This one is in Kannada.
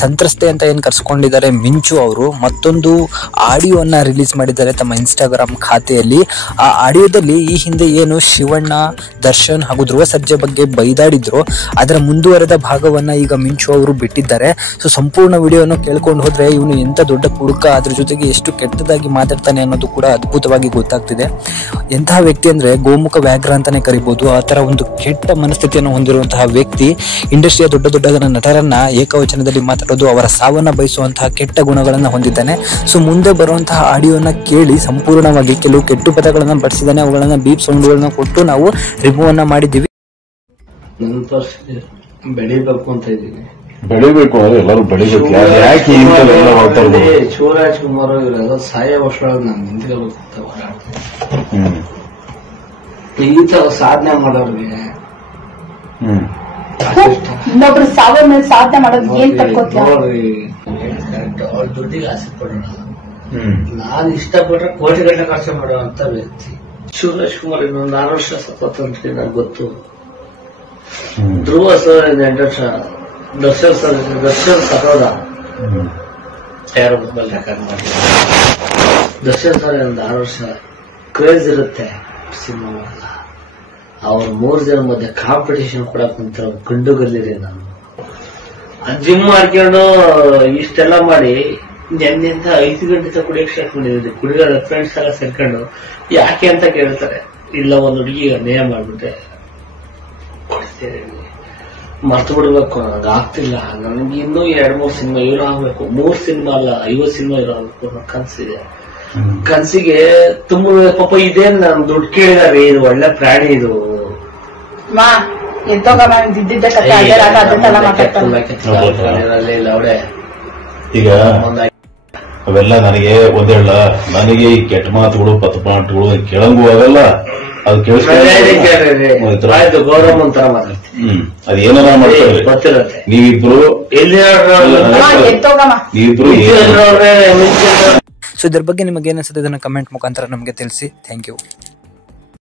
ಸಂತ್ರಸ್ತೆ ಅಂತ ಏನು ಕರ್ಸ್ಕೊಂಡಿದ್ದಾರೆ ಮಿಂಚು ಅವರು, ಮತ್ತೊಂದು ಆಡಿಯೋನ ರಿಲೀಸ್ ಮಾಡಿದ್ದಾರೆ ತಮ್ಮ ಇನ್ಸ್ಟಾಗ್ರಾಮ್ ಖಾತೆಯಲ್ಲಿ. ಆ ಆಡಿಯೋದಲ್ಲಿ ಈ ಹಿಂದೆ ಏನು ಶಿವಣ್ಣ, ದರ್ಶನ್ ಹಾಗೂ ಧ್ರುವ ಸರ್ಜಾ ಬಗ್ಗೆ ಬೈದಾಡಿದ್ರು ಅದರ ಮುಂದುವರೆದ ಭಾಗವನ್ನ ಈಗ ಮಿಂಚು ಅವರು ಬಿಟ್ಟಿದ್ದಾರೆ. ಸೊ ಸಂಪೂರ್ಣ ವಿಡಿಯೋನ ಕೇಳ್ಕೊಂಡು ಹೋದ್ರೆ ಇವನು ಎಂತ ದೊಡ್ಡ ಕುಡುಕ, ಅದ್ರ ಜೊತೆಗೆ ಎಷ್ಟು ಕೆಟ್ಟದಾಗಿ ಮಾತಾಡ್ತಾನೆ ಅನ್ನೋದು ಕೂಡ ಅದ್ಭುತವಾಗಿ ಗೊತ್ತಾಗ್ತಿದೆ. ಎಂತಹ ವ್ಯಕ್ತಿ ಅಂದ್ರೆ ಗೋಮುಖ ವ್ಯಾಘ್ರ ಅಂತಾನೆ ಕರಿಬಹುದು. ಆ ತರ ಒಂದು ಕೆಟ್ಟ ಮನಸ್ಥಿತಿಯನ್ನು ಹೊಂದಿರುವಂತಹ ವ್ಯಕ್ತಿ ಇಂಡಸ್ಟ್ರಿಯ ದೊಡ್ಡ ದೊಡ್ಡ ನಟರನ್ನ ಏಕವಚನದಲ್ಲಿ ಮಾತಾಡೋದು, ಅವರ ಸಾವನ್ನ ಬಯಸುವಂತಹ ಕೆಟ್ಟ ಗುಣಗಳನ್ನ ಹೊಂದಿದ್ದಾನೆ. ಸೊ ಮುಂದೆ ಬರುವಂತಹ ಆಡಿಯೋನ ಕೇಳಿ ಸಂಪೂರ್ಣವಾಗಿ ಕೆಲವು ಕೆಟ್ಟು ಪದಗಳನ್ನ ಬಳಸಿದ್ದಾನೆ. ಅವುಗಳನ್ನ ಬೀಪ್ ಸೌಂಡ್ಗಳನ್ನ ಕೊಟ್ಟು ನಾವು ರಿಮೂವ್ ಅನ್ನ ಮಾಡಿದ್ದೀವಿ. ಬೆಳಿಬೇಕು ಅಂತ ಇದ್ದೀನಿ. ಬೆಳಿಬೇಕು ಅಂದ್ರೆ ಎಲ್ಲರೂ ಬೆಳಿಬೇಕು. ಯಾಕೆ ಶಿವರಾಜ್ ಕುಮಾರ್ ಇವರೆಲ್ಲ ಸಾಯ ವರ್ಷದೊಳಗೆ ನಾನು ನಿಂತ್ಕೋಬೇಕು ಅಂತ ಹೋರಾಡ್ತೀನಿ. ಈ ತರ ಸಾಧನೆ ಮಾಡೋರಿಗೆ ಇನ್ನೊಬ್ರು ಸಾವಿರ ಮೇಲೆ ಸಾಧನೆ ಮಾಡೋದು ಏನ್ ತಕ್ಕೋತೀಯ ನೋಡ್ರಿ, ಅವ್ರ ದುಡ್ಡಿಗೆ ಆಸೆ ಪಡೋಣ. ನಾನು ಇಷ್ಟಪಟ್ರೆ ಕೋಟಿಗಟ್ಟಲೆ ಖರ್ಚು ಮಾಡುವಂತ ವ್ಯಕ್ತಿ ಶಿವರಾಜ್ ಕುಮಾರ್. ಇನ್ನೊಂದು 6 ವರ್ಷ ಸತ್ತಂತ ನನಗೆ ಗೊತ್ತು. ಧ್ರುವ ಸರ್ 8 ವರ್ಷ, ದರ್ಶನ್ ಸತ್ತೋದ, ಯಾರು ಮೊಬೈಲ್ ರೆಕಾರ್ಡ್ ಮಾಡಿ. ದರ್ಶನ್ ಸರ್ ಒಂದು 6 ವರ್ಷ ಕ್ರೇಜ್ ಇರುತ್ತೆ ಸಿನಿಮಾ ಮಾಡಲ್ಲ. ಅವ್ರ 3 ಜನ ಮಧ್ಯೆ ಕಾಂಪಿಟೇಷನ್ ಕೊಡಕ್ ನಿಂತ ಗಂಡುಗಲ್ಲಿರಿ. ನಾನು ಜಿಮ್ ಮಾಡ್ಕೊಂಡು ಇಷ್ಟೆಲ್ಲ ಮಾಡಿ ನೆನ್ನಿಂದ 5 ಗಂಟೆ ಕುಡಿಯಕ್ಕೆ ಸ್ಟಾರ್ಟ್ ಮಾಡಿದ್ದೆ. ಕುಡಿಯೋದ ಫ್ರೆಂಡ್ಸ್ ಎಲ್ಲ ಸೇರ್ಕೊಂಡು ಯಾಕೆ ಅಂತ ಕೇಳ್ತಾರೆ. ಇಲ್ಲ ಒಂದು ಹುಡುಗಿ ನೇಹ ಮಾಡ್ಬಿಟ್ಟೆ ಕೊಡ್ತೇನೆ, ಮರ್ತು ಬಿಡ್ಬೇಕು, ನನಗೆ ಆಗ್ತಿಲ್ಲ, ನನಗೆ ಇನ್ನೂ 2-3 ಸಿನಿಮಾ ಹೀರೋ ಆಗ್ಬೇಕು. 3 ಸಿನಿಮಾ ಅಲ್ಲ 50 ಸಿನಿಮಾ ಹೀರೋ ಆಗ್ಬೇಕು ಅನ್ನೋ ಕನ್ಸಿದೆ. ಕನ್ಸಿಗೆ ತುಂಬ ಪಾಪ ಇದೇನ್ ನಾನು ದುಡ್ಡು ಕೇಳಿದಾರೆ. ಇದು ಒಳ್ಳೆ ಪ್ರಾಣಿ. ಇದು ಈಗ ಅವೆಲ್ಲ ನನಗೆ ಒಂದೇಳ, ನನಗೆ ಈ ಕೆಟ್ಟ ಮಾತುಗಳು ಪಥಪಾಠಗಳು ಕೇಳಂಗೂ ಆಗಲ್ಲ. ಅದು ಕೇಳಿಸ್ಕೊಂಡು ಗೌರವ ಅಂತಾರ ಮಾತಾಡ್ತೀನಿ. ಅದ್ ಏನಾರ ಮಾಡ್ತಾರೆ ಗೊತ್ತಿರತ್ತೆ. ನೀವಿಬ್ರು ಸೊ ಇದ್ರ ಬಗ್ಗೆ ನಿಮಗೆ ಏನಿಸುತ್ತೆ ಇದನ್ನ ಕಮೆಂಟ್ ಮುಖಾಂತರ ನಮಗೆ ತಿಳಿಸಿ. Thank you.